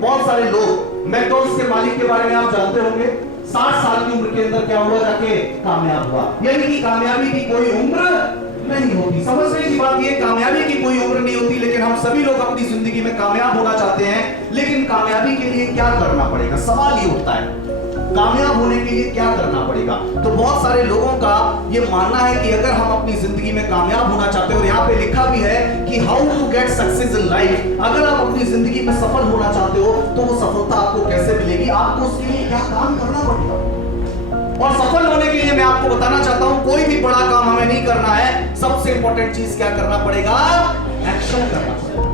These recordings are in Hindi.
बहुत सारे लोग, मैकडॉनल्ड्स के मालिक के बारे में आप जानते होंगे, 60 साल की उम्र के अंदर क्या हुआ, जाके कामयाब हुआ। यानी कि कामयाबी की कोई उम्र नहीं होती। समझने की बात ये, कामयाबी की कोई उम्र नहीं होती, लेकिन हम सभी लोग अपनी जिंदगी में कामयाब होना चाहते हैं। लेकिन कामयाबी के लिए क्या करना पड़ेगा, सवाल ये उठता है, कामयाब होने के लिए क्या करना पड़ेगा। तो बहुत सारे लोगों का ये मानना है कि अगर हम अपनी जिंदगी में कामयाब होना चाहते हैं, और यहाँ पे लिखा भी है कि how to get success in life, अगर आप अपनी जिंदगी में सफल होना चाहते हो तो वो सफलता आपको कैसे मिलेगी, आपको उसके लिए क्या काम करना पड़ेगा। और सफल होने के लिए मैं आपको बताना चाहता हूं, कोई भी बड़ा काम हमें नहीं करना है, सबसे इंपॉर्टेंट चीज क्या करना पड़ेगा, एक्शन करना पड़ेगा।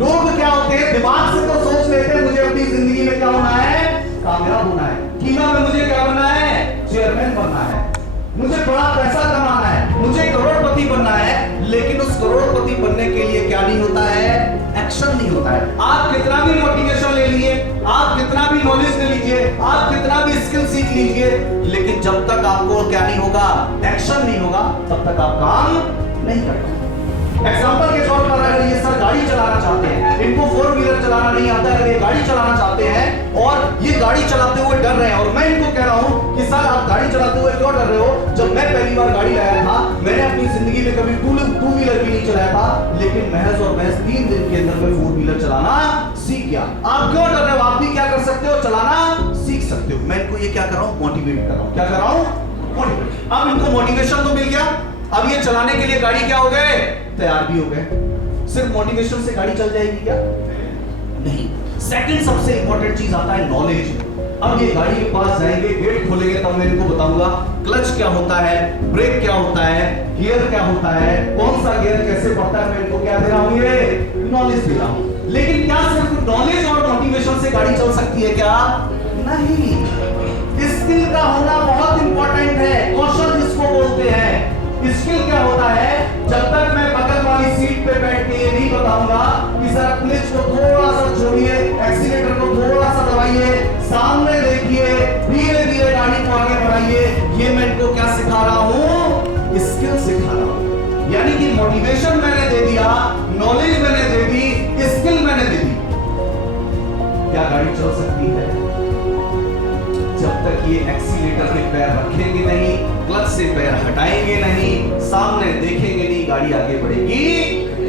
लोग क्या होते हैं, दिमाग से तो सोच लेते हैं मुझे अपनी जिंदगी में क्या होना है, कामयाब होना है, कीमा में मुझे क्या बनना है, चेयरमैन बनना है, मुझे बड़ा पैसा कमाना है, मुझे करोड़पति बनना है। लेकिन उस करोड़पति बनने के लिए क्या नहीं होता है, एक्शन नहीं होता है। आप कितना भी मोटिवेशन ले लीजिए, आप कितना भी नॉलेज ले लीजिए, आप कितना भी स्किल सीख लीजिए, लेकिन जब तक आपको क्या नहीं होगा, एक्शन नहीं होगा, तब तक आप काम नहीं कर पाएंगे। एग्जाम्पल के तौर पर अगर ये सर गाड़ी चलाना चाहते हैं, इनको 4 व्हीलर चलाना नहीं आता है, अगर ये गाड़ी चलाना चाहते हैं और ये गाड़ी चलाते हुए डर रहे हैं, और मैं इनको कह रहा हूं कि सर आप गाड़ी चलाते हुए क्यों डर रहे हो, जब मैं पहली बार गाड़ी लाया था, मैंने अपनी जिंदगी में कभी टू व्हीलर भी नहीं चलाया था, लेकिन महज और महज 3 दिन के अंदर मैं 4 व्हीलर चलाना सीख गया। आप क्यों डर रहे हो, आप भी क्या कर सकते हो, चलाना सीख सकते हो। मैं इनको ये क्या कर रहा हूं, मोटिवेट कर रहा हूं। क्या कर रहा हूं, मोटिवेट। अब इनको मोटिवेशन तो मिल गया, अब ये चलाने के लिए गाड़ी क्या हो गए, तैयार भी हो गए। सिर्फ मोटिवेशन से गाड़ी चल जाएगी क्या, नहीं। सेकंड सबसे इंपॉर्टेंट चीज आता है नॉलेज। अब ये गाड़ी के पास जाएंगे, गेट खोलेंगे, तब मैं इनको बताऊंगा क्लच क्या होता है, ब्रेक क्या होता है, गियर क्या होता है, कौन सा गियर कैसे पड़ता है, मैं इनको क्या दे रहा हूं, ये नॉलेज दे रहा हूं। लेकिन क्या सिर्फ नॉलेज और मोटिवेशन से गाड़ी चल सकती है क्या, नहीं। स्किल का होना बहुत इंपॉर्टेंट है, कौशल जिसको बोलते हैं। स्किल क्या होता है, जब तक मैं बगल वाली सीट पे बैठ के ये नहीं बताऊंगा कि सर क्लच को थोड़ा सा छोड़िए, एक्सीलेटर को थोड़ा सा दबाइए, सामने देखिए, धीरे धीरे गाड़ी को आगे बढ़ाइए, ये मैं इनको क्या सिखा रहा हूं, स्किल सिखा रहा हूं। यानी कि मोटिवेशन मैंने दे दिया, नॉलेज मैंने दे दी, स्किल मैंने दे दी। क्या गाड़ी चल सकती है, जब तक ये एक्सीलेटर पे पैर रखेंगे नहीं, क्लच से पैर हटाएंगे नहीं, सामने देखेंगे नहीं, गाड़ी आगे बढ़ेगी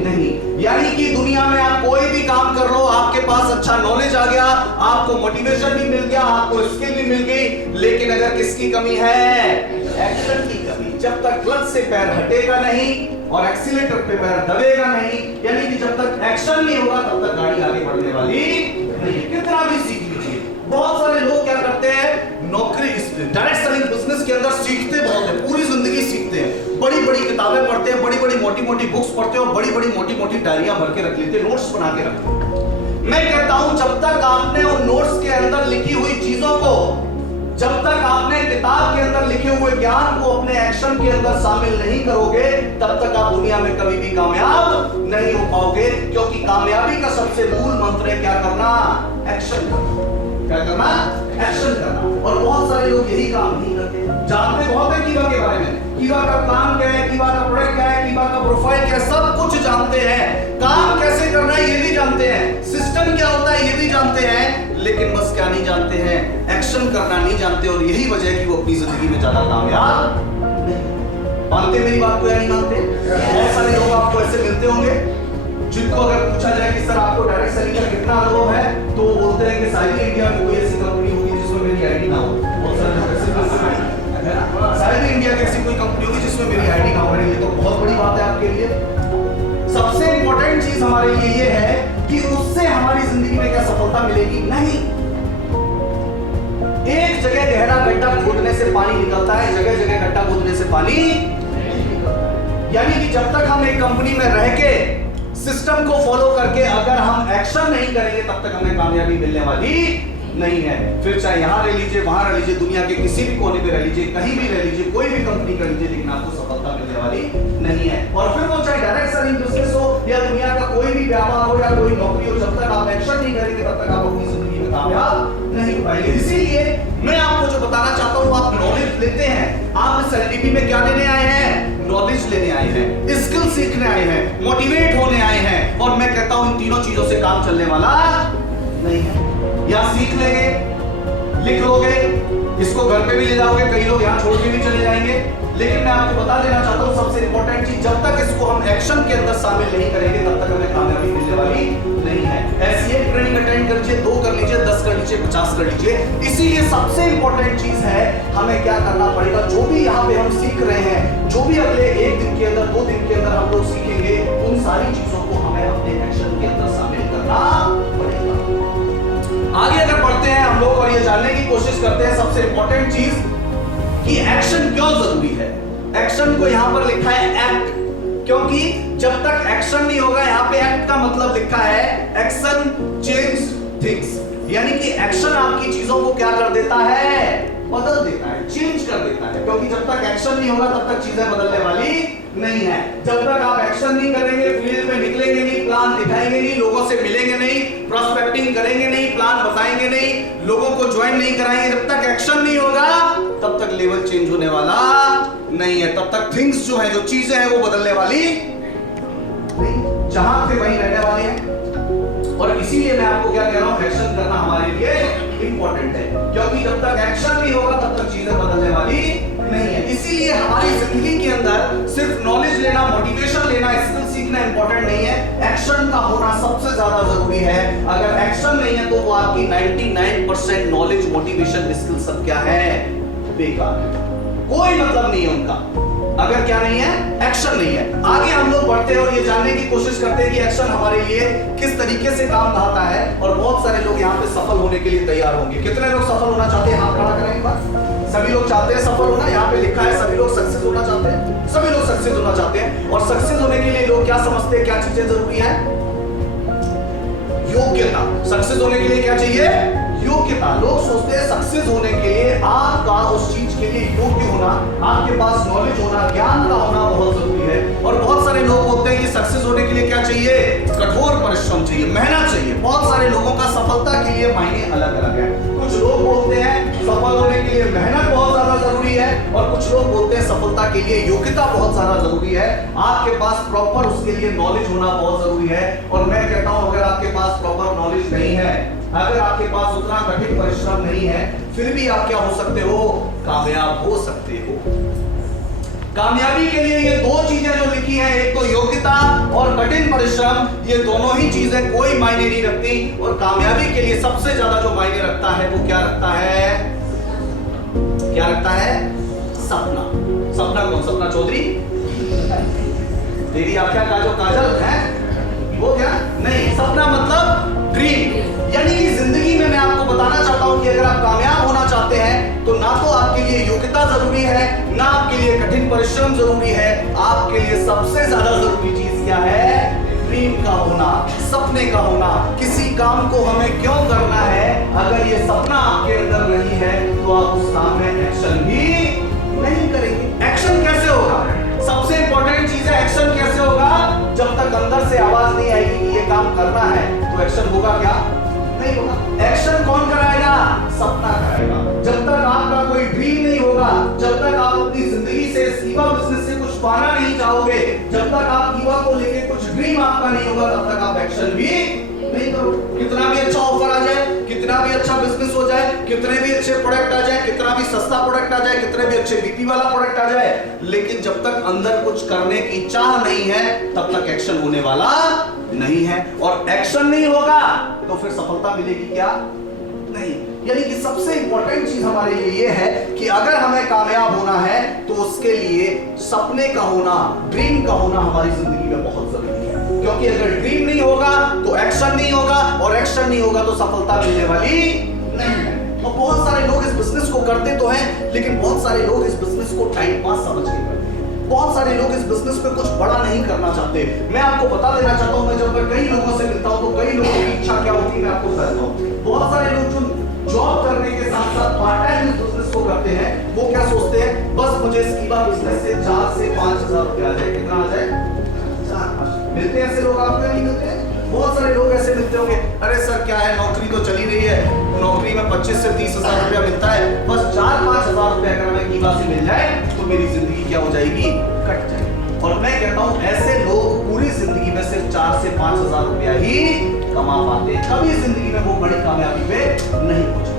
नहीं। यानी कि दुनिया में आप कोई भी काम कर लो, आपके पास अच्छा नॉलेज आ गया, आपको मोटिवेशन भी मिल गया, आपको स्किल भी मिल गई, लेकिन अगर किसकी कमी है, एक्शन की कमी। जब तक क्लच से पैर हटेगा नहीं और एक्सीलेटर पे पैर दबेगा नहीं, यानी कि जब तक एक्शन नहीं होगा, तब तक गाड़ी आगे बढ़ने वाली नहीं। कितना भी सीख लीजिए, बहुत सारे लोग क्या करते हैं, नौकरी डायरेक्ट सेलिंग बिजनेस के अंदर सीखते बहुत है, पूरी जिंदगी सीखते हैं, बड़ी बड़ी किताबें पढ़ते हैं, बड़ी बड़ी मोटी मोटी बुक्स पढ़ते हैं, और बड़ी बड़ी मोटी मोटी डायरियां भर के रख लेते हैं, नोट्स बना के रखते हैं। मैं कहता हूं जब तक आपने उन नोट्स के अंदर लिखी हुई चीजों को, जब तक आपने किताब के अंदर लिखे हुए ज्ञान को अपने एक्शन के अंदर शामिल नहीं करोगे, तब तक आप दुनिया में कभी भी कामयाब नहीं हो पाओगे। क्योंकि कामयाबी का सबसे मूल मंत्र है क्या करना, एक्शन करना। क्या करना, एक्शन करना। और बहुत सारे लोग यही काम नहीं करते। जानते बहुत है कीवा के बारे में, कीवा का प्लान क्या है, कीवा का प्रोडक्ट क्या है, कीवा का प्रोफाइल क्या है, सब कुछ जानते हैं। काम कैसे करना है ये भी जानते हैं, सिस्टम क्या होता है ये भी जानते हैं, लेकिन बस क्या नहीं जानते हैं, एक्शन करना नहीं जानते। और यही वजह है कि वो अपनी जिंदगी में ज्यादा कामयाब नहीं। मानते मेरी बात को या नहीं मानते? बहुत सारे लोग आपको ऐसे मिलते होंगे जिनको अगर पूछा जाए कि सर आपको डायरेक्ट सेलिंग का कितना अनुभव है, तो वो बोलते हैं कि शायद इंडिया में कोई ऐसी कंपनी होगी जिसमें मेरी आईडी ना हो। बहुत सारे लोग ऐसे शायद इंडिया की ऐसी कोई कंपनी होगी जिसमें मेरी आईडी ना हो। ये तो बहुत बड़ी बात है आपके लिए। सबसे इंपॉर्टेंट चीज हमारे लिए ये है कि उससे हमारी जिंदगी में क्या सफलता मिलेगी, नहीं। एक जगह गहरा गड्ढा खोदने से पानी निकलता है, जगह जगह गड्ढा खोदने से पानी नहीं निकलता है। यानी कि जब तक हम एक कंपनी में रह के सिस्टम को फॉलो करके अगर हम एक्शन नहीं करेंगे, तब तक हमें कामयाबी मिलने वाली नहीं है। फिर चाहे यहां रह लीजिए, वहां रह लीजिए, दुनिया के किसी भी कोने पे रह लीजिए, कहीं भी रह लीजिए, कोई भी कंपनी कर लीजिए, लेकिन आपको सफलता मिलने वाली नहीं है। और फिर वो चाहे डायरेक्ट सेलिंग बिजनेस हो या दुनिया का कोई भी व्यापार हो या कोई नौकरी हो, जब तक आप एक्शन नहीं करेंगे तब तक आप अपनी जिंदगी में कामयाब नहीं हो पाएंगे। इसीलिए मैं आपको जो बताना चाहता हूं, आप नॉलेज लेते हैं, आप इस एलडीपी में क्या लेने आए हैं, नॉलेज लेने आए हैं, स्किल सीखने आए हैं, मोटिवेट होने आए हैं। और मैं कहता हूं इन तीनों चीजों से काम चलने वाला नहीं है। या सीख लेंगे, लिख लोगे, इसको घर पे भी ले जाओगे, कई लोग यहाँ छोड़ के भी चले जाएंगे, लेकिन मैं आपको बता देना चाहता हूँ सबसे इंपॉर्टेंट चीज, जब तक इसको हम एक्शन के अंदर शामिल नहीं करेंगे तब तक हमें कामयाबी मिलने वाली नहीं है। ऐसी एक ट्रेनिंग अटेंड कर लीजिए, 2 कर लीजिए, 10 कर लीजिए, 50 कर लीजिए। इसीलिए सबसे इंपॉर्टेंट चीज है हमें क्या करना पड़ेगा, जो भी यहाँ पे हम सीख रहे हैं, जो भी अगले 1 दिन के अंदर 2 दिन के अंदर हम लोग सीखेंगे, उन सारी चीजों को हमें अपने एक्शन के अंदर शामिल करना पड़ेगा। आगे अगर बढ़ते हैं हम लोग और ये जानने की कोशिश करते हैं सबसे इंपॉर्टेंट चीज कि एक्शन क्यों जरूरी है। एक्शन को यहां पर लिखा है एक्ट, क्योंकि जब तक एक्शन नहीं होगा, यहां पे एक्ट का मतलब लिखा है एक्शन चेंज थिंग्स, यानी कि एक्शन आपकी चीजों को क्या कर देता है, बदल देता है, चेंज कर देता है। क्योंकि जब तक एक्शन नहीं होगा तब तक चीजें बदलने वाली नहीं है। जब तक आप एक्शन नहीं करेंगे, फील्ड में निकलेंगे नहीं, प्लान दिखाएंगे नहीं, लोगों से मिलेंगे नहीं, प्रोस्पेक्टिंग करेंगे नहीं, प्लान बताएंगे नहीं, लोगों को ज्वाइन नहीं कराएंगे, जब तक एक्शन नहीं होगा तब तक लेवल चेंज होने वाला नहीं है, तब तक थिंग्स जो है, जो चीजें हैं वो बदलने वाली नहीं, जहां थे वहीं रहने वाले हैं। और इसीलिए मैं आपको क्या कह रहा हूं, एक्शन करना हमारे लिए इंपॉर्टेंट है, क्योंकि जब तक एक्शन नहीं होगा तब तक चीजें बदलने वाली नहीं है। इसीलिए हमारी जिंदगी के अंदर सिर्फ नॉलेज लेना, मोटिवेशन लेना, स्किल सीखना इंपॉर्टेंट नहीं है, एक्शन का होना सबसे ज्यादा जरूरी है। अगर एक्शन नहीं है तो वो आपकी 99% नॉलेज, मोटिवेशन, स्किल सब क्या है, बेकार है, कोई मतलब नहीं है उनका, अगर क्या नहीं है, एक्शन नहीं है। आगे हम लोग बढ़ते हैं और ये जानने की कोशिश करते हैं कि एक्शन हमारे लिए किस तरीके से काम आता है, और बहुत सारे लोग यहाँ पे सफल होने के लिए तैयार होंगे। कितने लोग सफल होना चाहते हैं, हाथ खड़ा करें एक बार। सभी लोग चाहते हैं सफल होना, यहाँ पे लिखा है सभी लोग सक्सेस होना चाहते हैं, सभी लोग सक्सेस होना चाहते हैं। और सक्सेस होने के लिए लोग क्या समझते हैं, क्या चीजें जरूरी है, योग्यता। सक्सेस होने के लिए क्या चाहिए, योग्यता। लोग सोचते हैं सक्सेस होने के लिए आपका उस चीज के लिए योग्य होना, आपके पास नॉलेज होना, ज्ञान का होना बहुत जरूरी है। और बहुत सारे लोग बोलते हैं कि सक्सेस होने के लिए क्या चाहिए, कठोर परिश्रम चाहिए, मेहनत चाहिए। बहुत सारे लोगों का सफलता के लिए मायने अलग अलग है। कुछ लोग बोलते हैं सफल होने के लिए मेहनत बहुत ज्यादा जरूरी है, और कुछ लोग बोलते हैं सफलता के लिए योग्यता बहुत ज्यादा जरूरी है। आपके पास प्रॉपर उसके लिए नॉलेज होना बहुत जरूरी है। और मैं कहता हूं अगर आपके पास प्रॉपर नॉलेज नहीं है, अगर आपके पास उतना कठिन परिश्रम नहीं है, फिर भी आप क्या हो सकते हो, कामयाब हो सकते हो। कामयाबी के लिए ये 2 चीजें जो लिखी हैं, एक तो योग्यता और कठिन परिश्रम, ये दोनों ही चीजें कोई मायने नहीं रखती। और कामयाबी के लिए सबसे ज्यादा जो मायने रखता है वो क्या रखता है, क्या रखता है, सपना। सपना कौन, सपना चौधरी, तेरी आख्या काजो काजल है वो, क्या नहीं, सपना मतलब ड्रीम। यानी कि जिंदगी में मैं आपको बताना चाहता हूं कि अगर आप कामयाब होना चाहते हैं तो ना तो आपके लिए योग्यता जरूरी है, ना आपके लिए कठिन परिश्रम जरूरी है, आपके लिए सबसे ज्यादा जरूरी चीज क्या है, ड्रीम का होना, सपने का होना। किसी काम को हमें क्यों करना है, अगर ये सपना आपके अंदर नहीं है तो आप उस काम में एक्शन भी नहीं करेंगे। एक्शन कैसे होगा, सबसे इंपॉर्टेंट चीज है एक्शन कैसे होगा, जब तक अंदर से आवाज नहीं आएगी कि ये काम करना है तो एक्शन होगा क्या, नहीं होगा। एक्शन कौन कराएगा, सपना कराएगा। जब तक आपका कोई ड्रीम नहीं होगा, जब तक आप अपनी जिंदगी से ईवा बिजनेस से कुछ पाना नहीं चाहोगे, जब तक आप ईवा को लेके कुछ ड्रीम आपका नहीं होगा, तब तक आप एक्शन भी नहीं करोगे। कितना भी अच्छा ऑफर आ जाए, कितना भी अच्छा बिजनेस हो जाए, कितने भी अच्छे प्रोडक्ट आ जाए, कितना भी सस्ता प्रोडक्ट आ जाए, कितने भी अच्छे बीपी वाला प्रोडक्ट आ जाए, लेकिन जब तक अंदर कुछ करने की चाह नहीं है तब तक एक्शन होने वाला नहीं है। और एक्शन नहीं होगा तो फिर सफलता मिलेगी क्या, नहीं। यानी कि सबसे इंपॉर्टेंट चीज हमारे लिए ये है कि अगर हमें कामयाब होना है तो उसके लिए सपने का होना, ड्रीम का होना हमारी जिंदगी में बहुत जरूरी है। क्योंकि अगर ड्रीम नहीं होगा तो एक्शन नहीं होगा, और एक्शन नहीं होगा तो सफलता मिलने वाली नहीं है। और बहुत सारे लोग इस बिजनेस को करते तो हैं, लेकिन बहुत सारे लोग इस बिजनेस को टाइम पास समझ के करते हैं। बहुत सारे लोग इस बिजनेस पे कुछ बड़ा नहीं करना चाहते। मैं आपको बता देना चाहता हूं, मैं जब कई लोगों से मिलता हूं तो कई लोगों की इच्छा क्या होती है मैं आपको बताता हूं। बहुत सारे लोग जो जॉब करने के साथ साथ पार्ट टाइम इस बिजनेस को करते हैं, वो क्या सोचते हैं, बस मुझे इस ईवा बिजनेस से 4 से 5 हजार रुपया आ जाए। कितना आ जाए, 4-5। मिलते हैं ऐसे लोग, आपको नहीं मिलते हैं? बहुत सारे लोग ऐसे मिलते होंगे, अरे सर क्या है, नौकरी तो चली रही है, नौकरी में 25 से 30 हजार रुपया मिलता है, बस 4-5 हजार रुपया अगर हमें ईवा से मिल जाए तो मेरी जिंदगी क्या हो जाएगी, कट जाएगी। और मैं कहता हूं ऐसे लोग पूरी जिंदगी में सिर्फ 4 से 5 हजार रुपया ही कमा पाते, कभी जिंदगी में वो बड़ी कामयाबी पे नहीं पहुंच